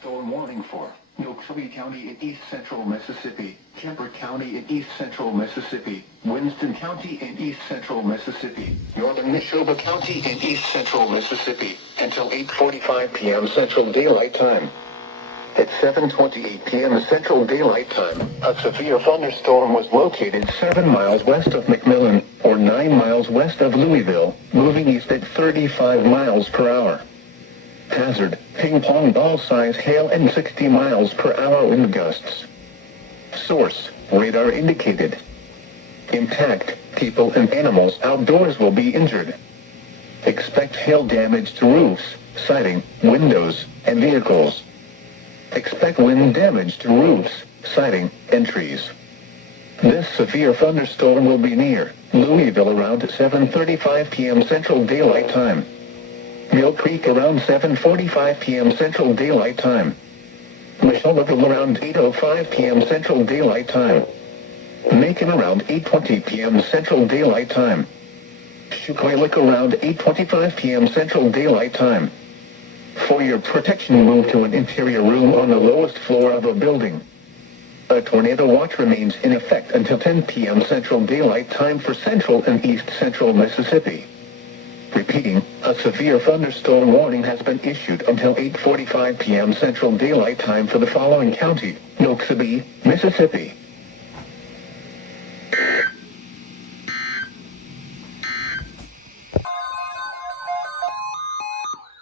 thunderstorm warning for Noxubee County in east central Mississippi, Kemper County in east central Mississippi, Winston County in east central Mississippi, northern Neshoba County in east central Mississippi, until 8:45 p.m. Central Daylight Time. At 7:28 p.m. Central Daylight Time, a severe thunderstorm was located 7 miles west of McMillan, or 9 miles west of Louisville, moving east at 35 miles per hour. Hazard, ping-pong ball-size hail and 60 miles per hour wind gusts. Source, radar indicated. Impact, people and animals outdoors will be injured. Expect hail damage to roofs, siding, windows, and vehicles. Expect wind damage to roofs, siding, and trees. This severe thunderstorm will be near Louisville around 7:35 p.m. Central Daylight Time. Mill Creek around 7:45 p.m. Central Daylight Time. Michelleaville around 8:05 p.m. Central Daylight Time. Macon around 8:20 p.m. Central Daylight Time. Shuqualak around 8:25 p.m. Central Daylight Time. For your protection, move to an interior room on the lowest floor of a building. A tornado watch remains in effect until 10 p.m. Central Daylight Time for central and east central Mississippi. Repeating, a severe thunderstorm warning has been issued until 8:45 p.m. Central Daylight Time for the following county: Noxubee, Mississippi.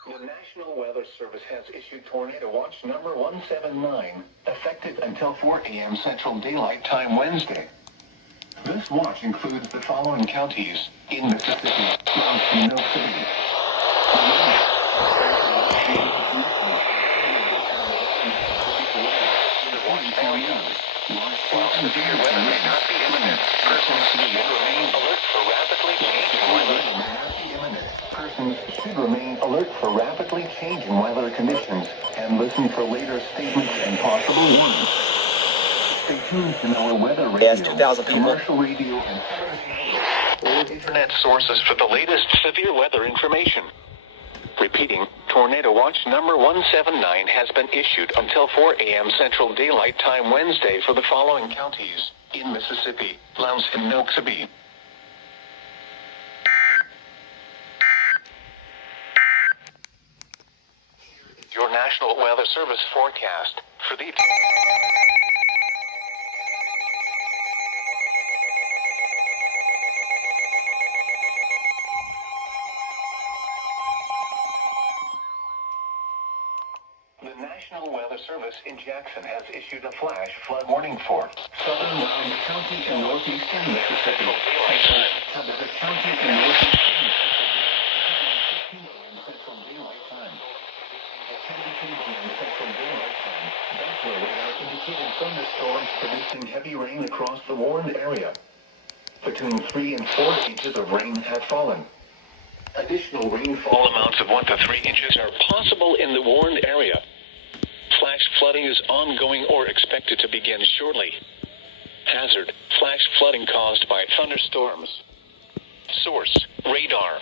The National Weather Service has issued Tornado Watch number 179, effective until 4 a.m. Central Daylight Time Wednesday. This watch includes the following counties in Mississippi: Noxubee. Severe weather may not be imminent. Persons should remain alert for rapidly changing weather. Persons should remain alert for rapidly changing weather conditions and listen for later statements and possible warnings. Stay tuned to our weather radio, EAS 2000 people, commercial radio, and or internet sources for the latest severe weather information. Repeating, Tornado Watch number 179 has been issued until 4 a.m. Central Daylight Time Wednesday for the following counties in Mississippi, Lowndes and Noxubee. Your National Weather Service forecast for the National Weather Service in Jackson has issued a flash flood warning for southern Lowndes County and northeastern Mississippi. Tabitha County and northeastern Mississippi. 15 a.m. Central Daylight Time. At 10:15 p.m. Central Daylight Time, Buffalo radar indicated thunderstorms producing heavy rain across the warned area. Between 3 and 4 inches of rain have fallen. Additional rainfall amounts of 1 to 3 inches are possible in the warned area. Flash flooding is ongoing or expected to begin shortly. Hazard, flash flooding caused by thunderstorms. Source, radar.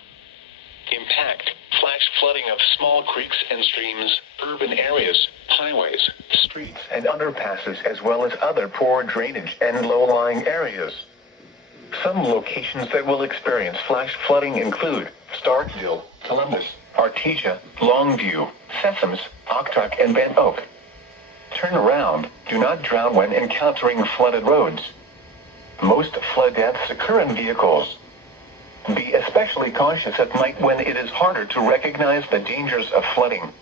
Impact, flash flooding of small creeks and streams, urban areas, highways, streets, and underpasses, as well as other poor drainage and low-lying areas. Some locations that will experience flash flooding include Starkville, Columbus, Artesia, Longview, Sessoms, Oktok, and Van Oak. Turn around. Do not drown when encountering flooded roads. Most flood deaths occur in vehicles. Be especially cautious at night when it is harder to recognize the dangers of flooding.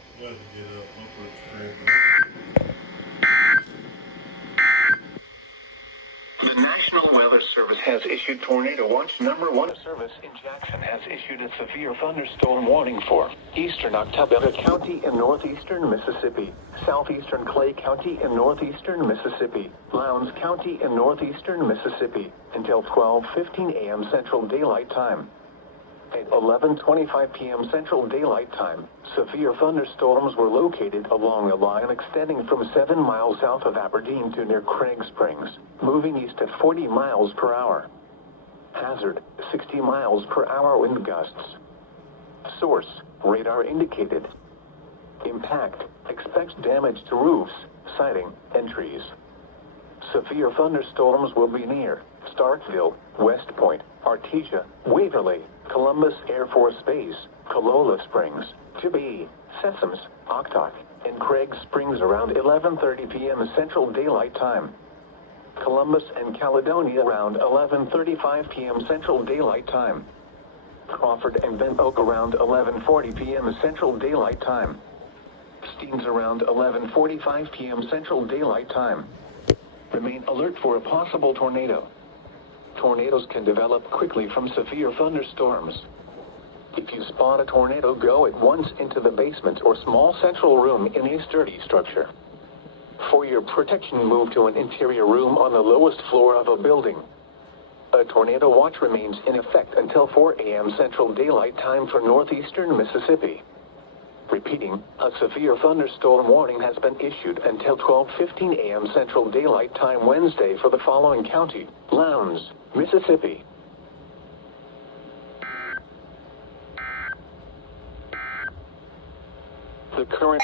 The National Weather Service has issued Tornado Watch number 1. Service in Jackson has issued a severe thunderstorm warning for eastern Octavia County in northeastern Mississippi, southeastern Clay County in northeastern Mississippi, Lowndes County in northeastern Mississippi, until 12:15 a.m. Central Daylight Time. At 11:25 p.m. Central Daylight Time, severe thunderstorms were located along a line extending from 7 miles south of Aberdeen to near Craig Springs, moving east at 40 miles per hour. Hazard, 60 miles per hour wind gusts. Source, radar indicated. Impact, Expect damage to roofs, siding, and trees. Severe thunderstorms will be near Starkville, West Point, Artesia, Waverly, Columbus Air Force Base, Calola Springs, Tibby, Sessoms, Oktok, and Craig Springs around 11:30 p.m. Central Daylight Time. Columbus and Caledonia around 11:35 p.m. Central Daylight Time. Crawford and Bent Oak around 11:40 p.m. Central Daylight Time. Steens around 11:45 p.m. Central Daylight Time. Remain alert for a possible tornado. Tornadoes can develop quickly from severe thunderstorms. If you spot a tornado, go at once into the basement or small central room in a sturdy structure. For your protection, move to an interior room on the lowest floor of a building. A tornado watch remains in effect until 4 a.m. Central Daylight Time for northeastern Mississippi. Repeating, a severe thunderstorm warning has been issued until 12:15 a.m. Central Daylight Time Wednesday for the following county: Lowndes, Mississippi. The current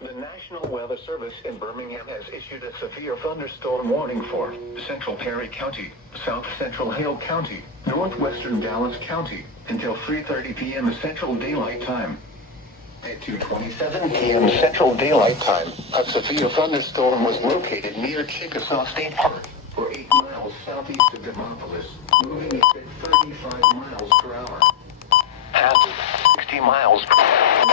The National Weather Service in Birmingham has issued a severe thunderstorm warning for Central Perry County, South Central Hale County, Northwestern Dallas County until 3:30 p.m. Central Daylight Time. At 2:27 p.m. Central Daylight Time, a severe thunderstorm was located near Chickasaw State Park, or 8 miles southeast of Demopolis, moving at 35 miles per hour. Passing 60 miles per hour.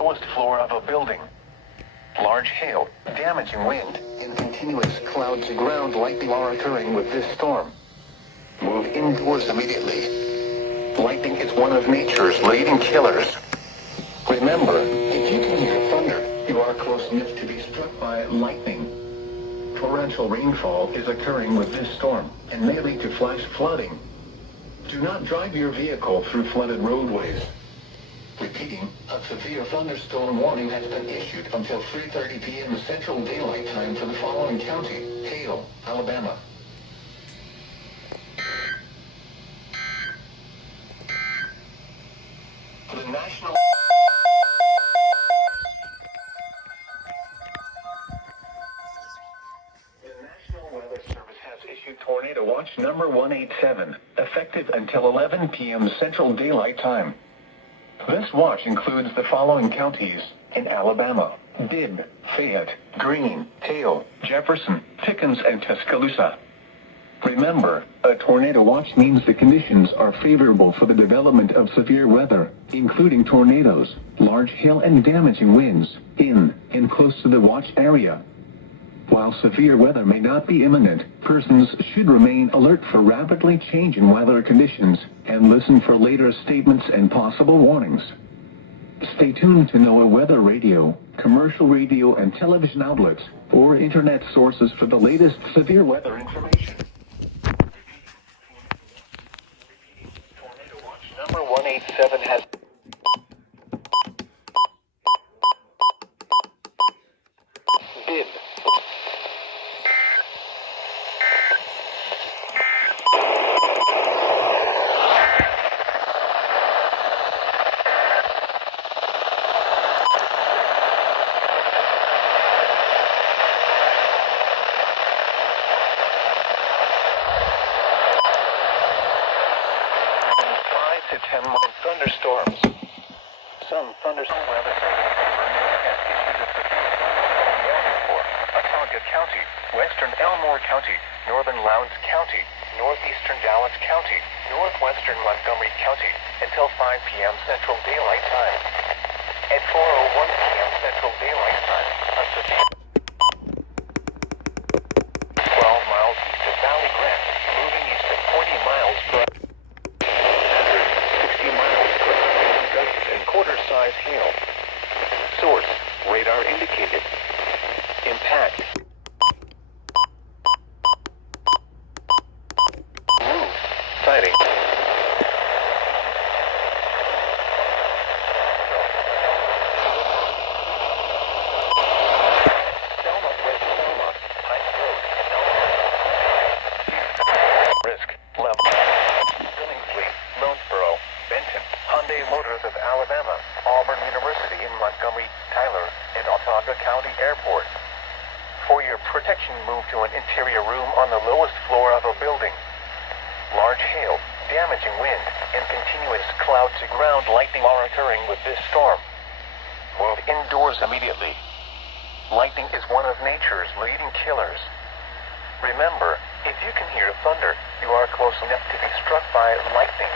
Lowest floor of a building. Large hail, damaging wind, and continuous cloud to ground lightning are occurring with this storm. Move indoors immediately. Lightning is one of nature's leading killers. Remember, if you can hear thunder, you are close enough to be struck by lightning. Torrential rainfall is occurring with this storm and may lead to flash flooding. Do not drive your vehicle through flooded roadways. Repeating, a severe thunderstorm warning has been issued until 3:30 p.m. Central Daylight Time for the following county: Hale, Alabama. The National Weather Service has issued Tornado Watch number 187, effective until 11 p.m. Central Daylight Time. This watch includes the following counties in Alabama: Bibb, Fayette, Greene, Hale, Jefferson, Pickens, and Tuscaloosa. Remember, a tornado watch means the conditions are favorable for the development of severe weather, including tornadoes, large hail, and damaging winds, in and close to the watch area. While severe weather may not be imminent, persons should remain alert for rapidly changing weather conditions and listen for later statements and possible warnings. Stay tuned to NOAA weather radio, commercial radio and television outlets, or internet sources for the latest severe weather information. Tornado Watch number 187 has Bibb. Thunderstorms. Some thunderstorm weather service has issued a severe thunderstorm warning for Autauga County, Western Elmore County, Northern Lowndes County, Northeastern Dallas County, Northwestern Montgomery County until 5 p.m. Central Daylight Time. At 4:01 p.m. Central Daylight Time, a severe move to an interior room on the lowest floor of a building. Large hail, damaging wind, and continuous cloud-to-ground lightning are occurring with this storm. Move indoors immediately. Lightning is one of nature's leading killers. Remember, if you can hear thunder, you are close enough to be struck by lightning.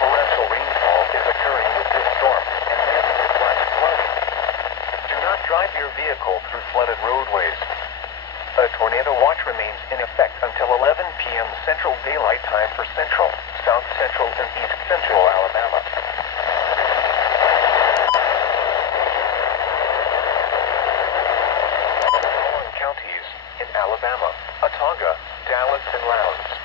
Torrential rainfall is occurring with this storm, and that is flash flooding. Do not drive your vehicle through flooded roadways. A tornado watch remains in effect until 11 p.m. Central Daylight Time for Central, South Central, and East Central Alabama. Following counties in Alabama: Autauga, Dallas, and Lowndes.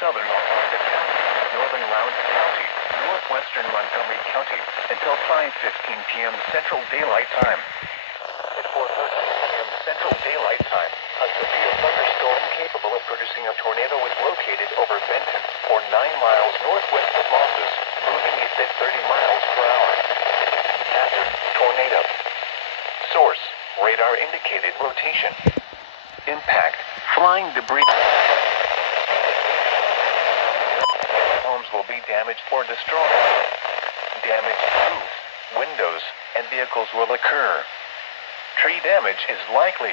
Southern Autauga County, Northern Lowndes County, Northwestern Montgomery County, until 5:15 p.m. Central Daylight Time. At 4:13 p.m. Central Daylight Time, a severe thunderstorm capable of producing a tornado is located over Benton, or 9 miles northwest of Moses, moving east at 30 miles per hour. Hazard: tornado. Source: radar indicated rotation. Impact: flying debris. Homes will be damaged or destroyed. Damaged roofs, windows, and vehicles will occur. Tree damage is likely.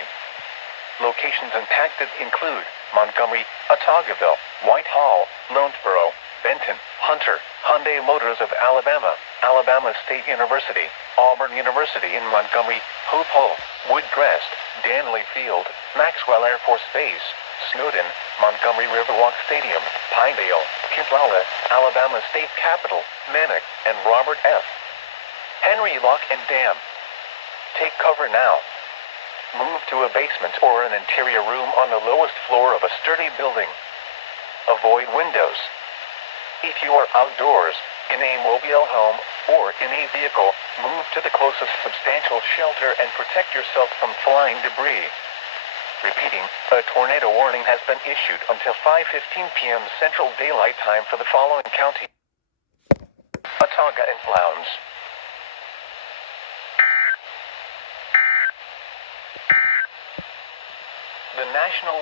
Locations impacted include Montgomery, Autaugaville, Whitehall, Lonesboro, Benton, Hunter, Hyundai Motors of Alabama, Alabama State University, Auburn University in Montgomery, Hope Hull, Woodcrest, Danley Field, Maxwell Air Force Base, Snowden, Montgomery Riverwalk Stadium, Pinedale, Kinsala, Alabama State Capitol, Manic, and Robert F. Henry Lock and Dam. Take cover now. Move to a basement or an interior room on the lowest floor of a sturdy building. Avoid windows. If you are outdoors, in a mobile home, or in a vehicle, move to the closest substantial shelter and protect yourself from flying debris. Repeating, a tornado warning has been issued until 5:15 p.m. Central Daylight Time for the following county: Autauga and Lowndes. The National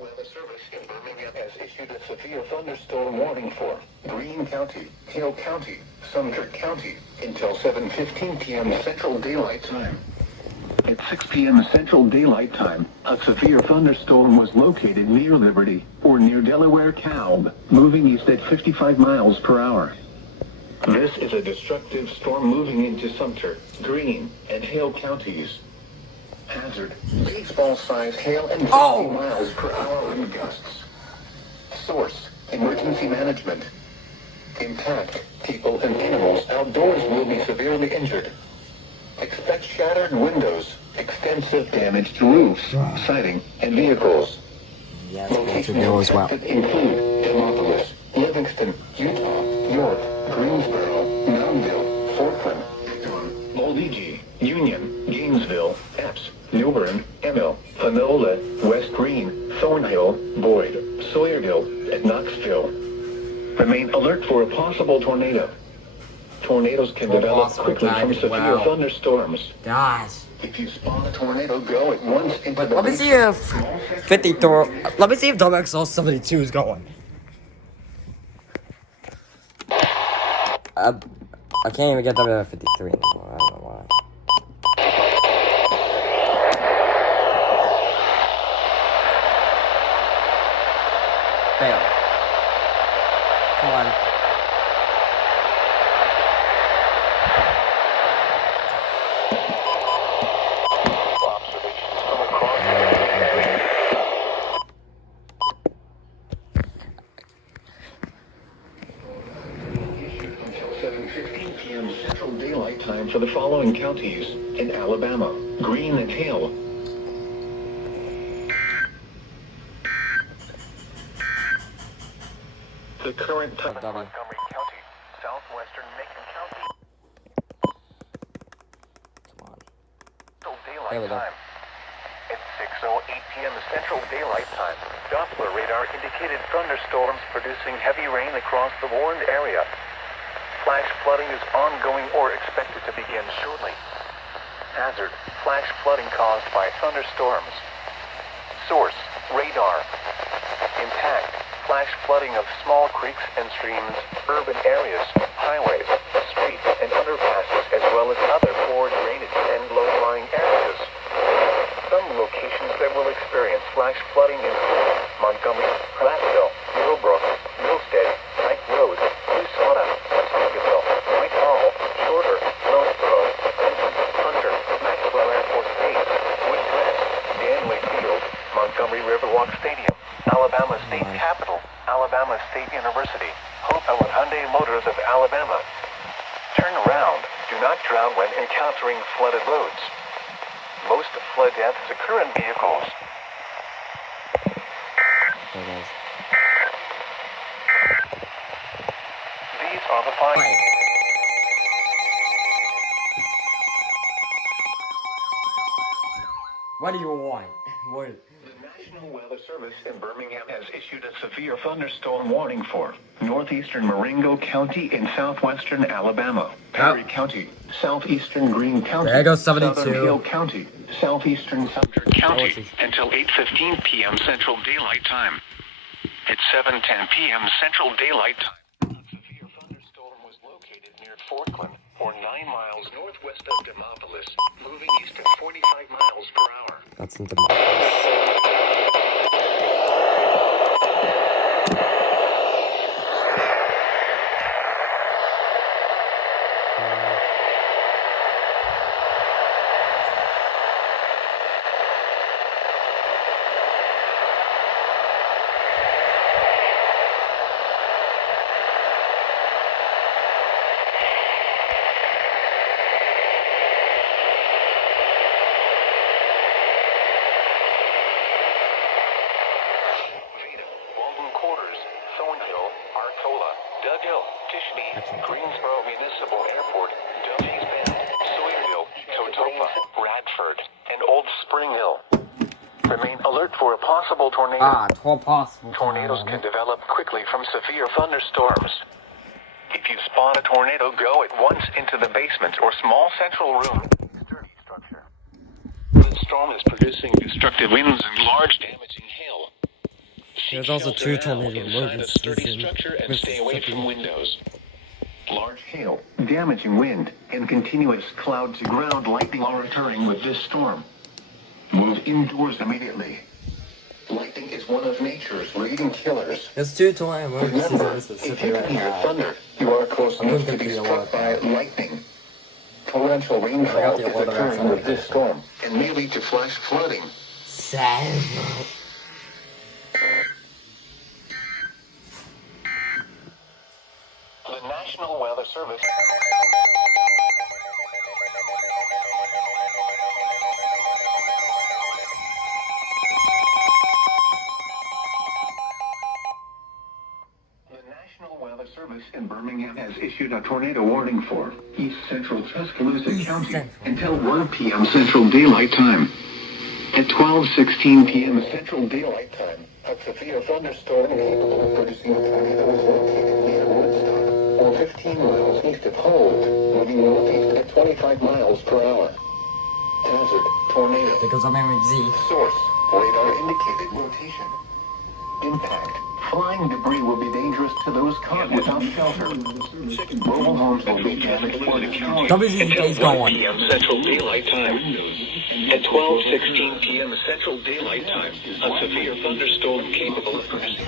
Weather Service in Birmingham has issued a severe thunderstorm warning for Greene County, Hill County, Sumter County until 7:15 p.m. Central Daylight Time. At 6 p.m. Central Daylight Time, a severe thunderstorm was located near Liberty, or near Delaware Calb, moving east at 55 miles per hour. This is a destructive storm moving into Sumter, Greene, and Hill counties. Hazard: baseball-sized hail and 50 miles per hour wind gusts. Source: emergency management. Impact: people and animals outdoors will be severely injured. Expect shattered windows, extensive damage to roofs, siding, and vehicles. Locations affected include Demopolis, Livingston, Utah, York, Greensboro, Moundville, Forkland, Dayton, Moldigi, Union, Gainesville, Epps, Newbern, Emil, Panola, West Greene, Thornhill, Boyd, Sawyerville, and Knoxville. Remain alert for a possible tornado. Tornadoes can develop quickly from severe thunderstorms. Gosh. If you spawn a tornado, go at once into the... Let me see if 54. Let me see if WXL 72 is going. I can't even get WF 53 anymore. I don't know why. Bam. Come on. Central Daylight Time for the following counties in Alabama: Greene and Hill. The current time: Montgomery County, southwestern Macon County. Come on. Central Daylight There we go. Time. At 6:08 p.m. Central Daylight Time, Doppler radar indicated thunderstorms producing heavy rain across the warned area. Flash flooding is ongoing or expected to begin shortly. Hazard: flash flooding caused by thunderstorms. Source: radar. Impact: flash flooding of small creeks and streams, urban areas, highways, streets, and underpasses, as well as other poor drainage and low-lying areas. Some locations that will experience flash flooding include Montgomery, Platteville, Millbrook, Millstead, Pike Road, Lusada, Pawtuckaville, Whitehall, Shorter, Northborough, Hunter, Maxwell Airport Space, Woodcrest, Danway Field, Montgomery Riverwalk Stadium, Alabama State Capitol, Alabama State University, Hope and Hyundai Motors of Alabama. Turn around. Do not drown when encountering flooded roads. Most flood deaths occur in vehicles. There it is. These are the five. Wait. What do you want? What? The National Weather Service in Birmingham has issued a severe thunderstorm warning for northeastern Marengo County in southwestern Alabama, Perry County, southeastern Greene County, There goes 72. southern Hill County, southeastern Sumter County, Oh, until 8:15 p.m. Central Daylight Time. At 7:10 p.m. Central Daylight Time, a severe thunderstorm was located near Forkland, or 9 miles northwest of Demopolis, moving east at 45 miles per hour. That's in Demopolis. Walden Quarters, Thornhill, Arcola, Dug Hill, Tishby, Greensboro Municipal Airport, Duffy's Bend, Sawyerville, Totopa, Radford, and Old Spring Hill. Remain alert for a possible tornado. Ah, 12 possible. Tornadoes can develop quickly from severe thunderstorms. If you spot a tornado, go at once into the basement or small central room. Sturdy structure. The storm is producing destructive winds and large damaging hail. There's also two Shelter now tornado inside a emergencies sturdy in structure and stay away Mississippi. from windows. Large hail, damaging wind, and continuous cloud-to-ground lightning are occurring with this storm. Move indoors immediately. Lightning is one of nature's leading killers. There's two tornado emergencies in Remember, if Mississippi you right can hear now. thunder, you are close I'm enough gonna to be do a struck lot by of lightning. Torrential I rainfall got the is alert occurring outside. with this storm and may lead to flash flooding. Sad. The National Weather Service. The National Weather Service in Birmingham has issued a tornado warning for East Central Tuscaloosa East County Central. until 1 p.m. Central Daylight Time. At 12:16 p.m. Central Daylight Time, a severe thunderstorm capable of producing a tornado was located near Woodstock, or 15 miles east of Hull, moving northeast at 25 miles per hour. Hazard: tornado. Because I'm MZ. Source: radar indicated rotation. Impact: flying debris will be dangerous to those caught without shelter. Mobile homes will be damaged or destroyed. WZK's going. p.m. Central Daylight Time. At 12:16 p.m. Central Daylight Time, a severe thunderstorm capable of producing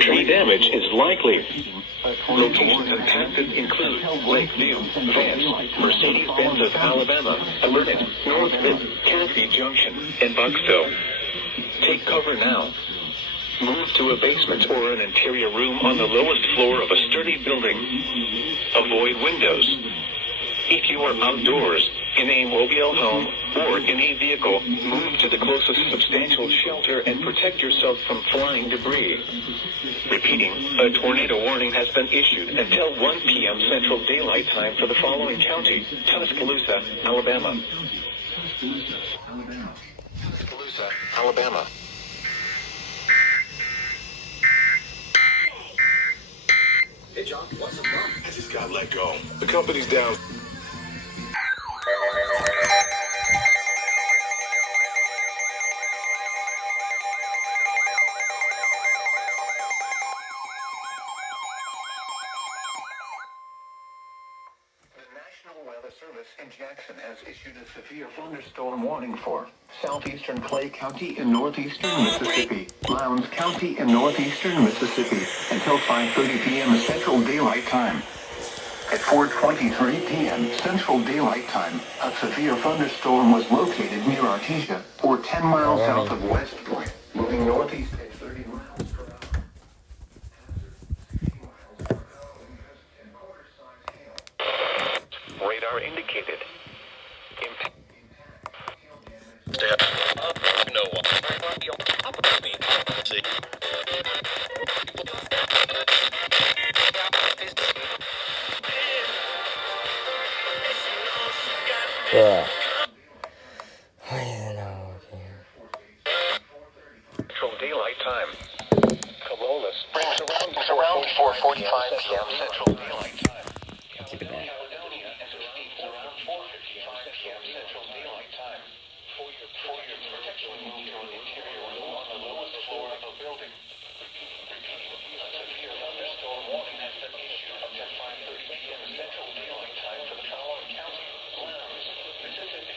Tree damage is likely. Locations and paths include Lakeview, Vance, Mercedes-Benz of Alabama, alerted, North Mid-Tennessee Junction, and Bucksville. Take cover now. Move to a basement or an interior room on the lowest floor of a sturdy building. Avoid windows. If you are outdoors, in a mobile home, or in a vehicle, move to the closest substantial shelter and protect yourself from flying debris. Repeating, a tornado warning has been issued until 1 p.m. Central Daylight Time for the following county: Tuscaloosa, Alabama. Tuscaloosa, Alabama. Hey, John, what's up, bro? I just got let go. The company's down. The National Weather Service in Jackson has issued a severe thunderstorm warning for southeastern Clay County in northeastern Mississippi, Lowndes County in northeastern Mississippi, until 5:30 p.m. Central Daylight Time. At 4:23 p.m. Central Daylight Time, a severe thunderstorm was located near Artesia, or 10 miles south of West Point, moving northeast at 30 miles per hour. Radar indicated. Impact. Yeah. I don't know. Central Daylight Time. Corolla Springs around 4:45 p.m. Central Daylight Time. Keep it there. Caledonia as it speaks around 4:55 p.m. Central Daylight Time. For your protection, move to an interior room on the lowest floor of a building. Repeating, a severe thunderstorm warning has been issued until 5:30 p.m. Central Daylight Time for the following county: Lowndes, Mississippi.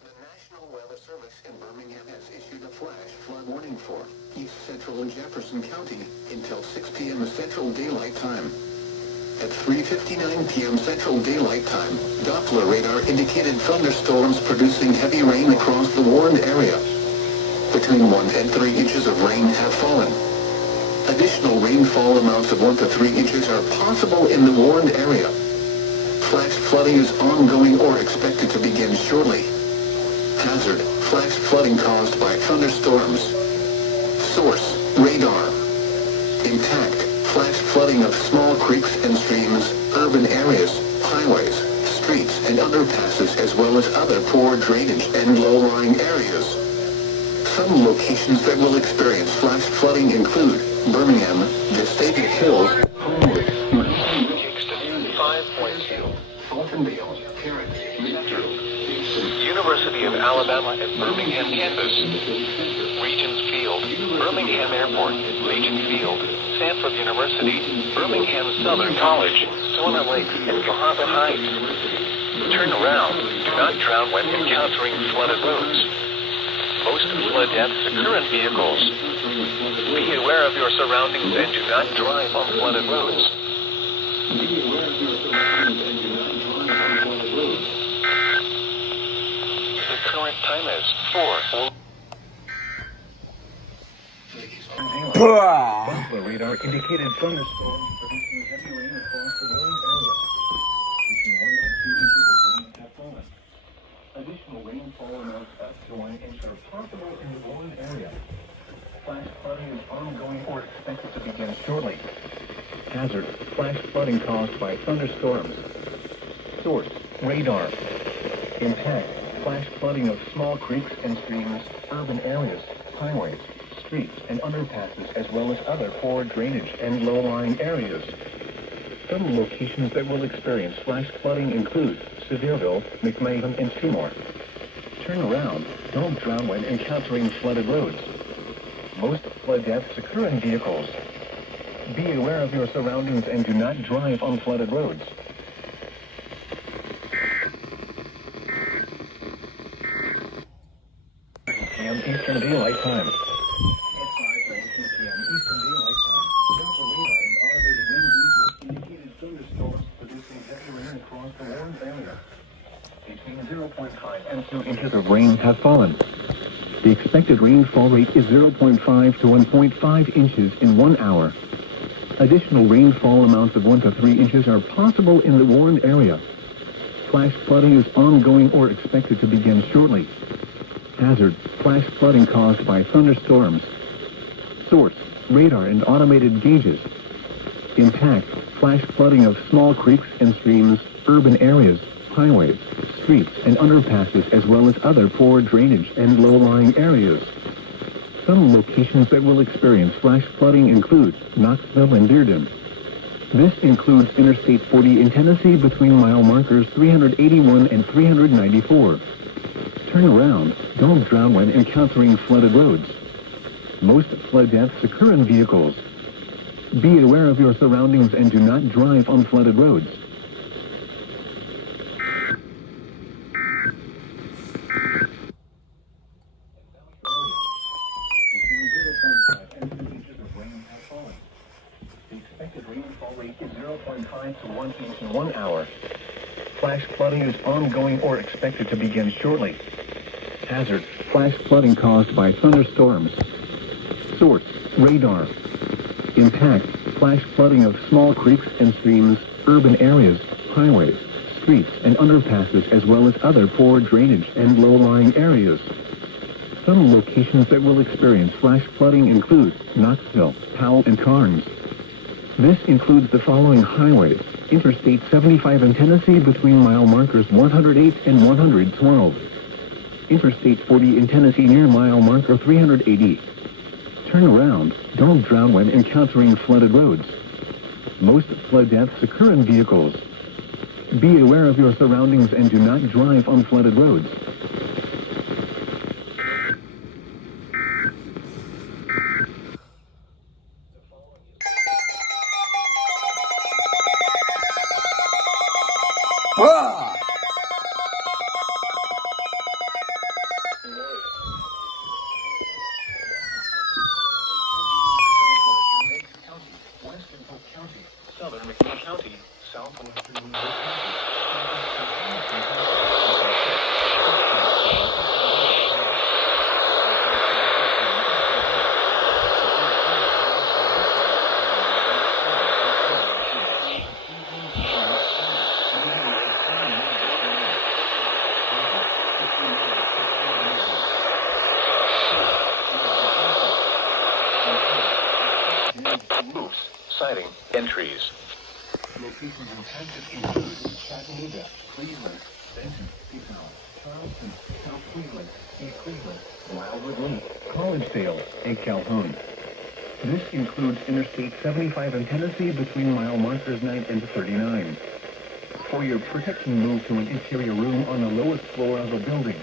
The National Weather Service in Birmingham has issued a flash flood warning for East Central and Jefferson County until 6 p.m. Central Daylight Time. At 3:59 p.m. Central Daylight Time, Doppler radar indicated thunderstorms producing heavy rain across the warned area. Between 1 and 3 inches of rain have fallen. Additional rainfall amounts of 1 to 3 inches are possible in the warned area. Flash flooding is ongoing or expected to begin shortly. Hazard: flash flooding caused by thunderstorms. Source: radar. Impact: flash flooding of small creeks and streams, urban areas, highways, streets and underpasses, as well as other poor drainage and low-lying areas. Some locations that will experience flash flooding include Birmingham, Vestavia Hills, Homewood, Kingston, 5.2. Fultonville, Carrick, Metro, University of Alabama at Birmingham campus. Regents Field, Birmingham Airport, Regent Field, Sanford University, Birmingham Southern College, Sona Lake, and Cahaba Heights. Turn around. Do not drown when encountering flooded roads. Most flood deaths occur in vehicles. Be aware of your surroundings and do not drive on flooded roads. The current time is 4. The radar indicated thunderstorms producing heavy rain across the warned area. Between 1 and 2 inches of rain have fallen. Additional rainfall amounts up to 1 inch are possible in the warned area. Flash flooding is ongoing or expected to begin shortly. Hazard: flash flooding caused by thunderstorms. Source: radar. Impact: flash flooding of small creeks and streams, urban areas, highways, streets and underpasses, as well as other poor drainage and low-lying areas. Some locations that will experience flash flooding include Sevierville, McMahon, and Seymour. Turn around. Don't drown when encountering flooded roads. Most flood deaths occur in vehicles. Be aware of your surroundings and do not drive on flooded roads. p.m. Eastern Daylight Time. At 5:19 p.m. Eastern Daylight Time. Doppler radar and automated rain gauges indicated thunderstorms producing heavy rain across the warned area. Between 0.5 and 2 inches of rain have fallen. The expected rainfall rate is 0.5 to 1.5 inches in 1 hour. Additional rainfall amounts of 1 to 3 inches are possible in the warned area. Flash flooding is ongoing or expected to begin shortly. Hazard: flash flooding caused by thunderstorms. Source: radar and automated gauges. Impact: flash flooding of small creeks and streams, urban areas, highways, streets, and underpasses, as well as other poor drainage and low-lying areas. Some locations that will experience flash flooding include Knoxville and Dearden. This includes Interstate 40 in Tennessee between mile markers 381 and 394. Turn around. Don't drown when encountering flooded roads. Most flood deaths occur in vehicles. Be aware of your surroundings and do not drive on flooded roads. The expected rainfall rate is 0.5 to 1 inch in 1 hour. Flash flooding is ongoing or expected to begin shortly. Hazard: flash flooding caused by thunderstorms. Source: radar. Impact: flash flooding of small creeks and streams, urban areas, highways, streets, and underpasses, as well as other poor drainage and low-lying areas. Some locations that will experience flash flooding include Knoxville, Powell, and Carnes. This includes the following highways: Interstate 75 in Tennessee between mile markers 108 and 112. Interstate 40 in Tennessee near mile marker 380. Turn around. Don't drown when encountering flooded roads. Most flood deaths occur in vehicles. Be aware of your surroundings and do not drive on flooded roads. Ah! Western Polk County, Southern McNeil County, Southwestern Windsor Moves, sighting, entries. Locations impacted include Chattanooga, Cleveland, Benton, Peacock, Charleston, South Cleveland, East Cleveland, Wildwood Lake, Collegedale, and Calhoun. This includes Interstate 75 in Tennessee between mile markers 9 and 39. For your protection, move to an interior room on the lowest floor of a building.